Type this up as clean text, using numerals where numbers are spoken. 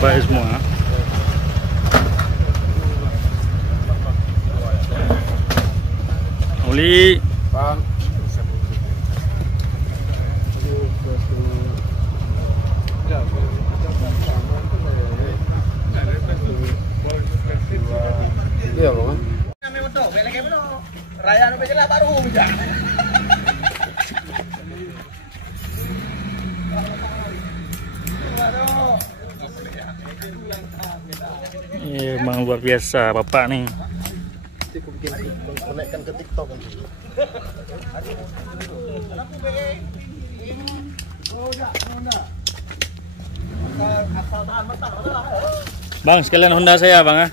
baik semua. Oli. Bang. Iya, Bang. Kami untuk belek belum. Raya nu jelas baru hujan. Emang luar biasa bapak nih. Aku bikin konekkan ke TikTok kan. Bang, sekalian Honda saya, Bang.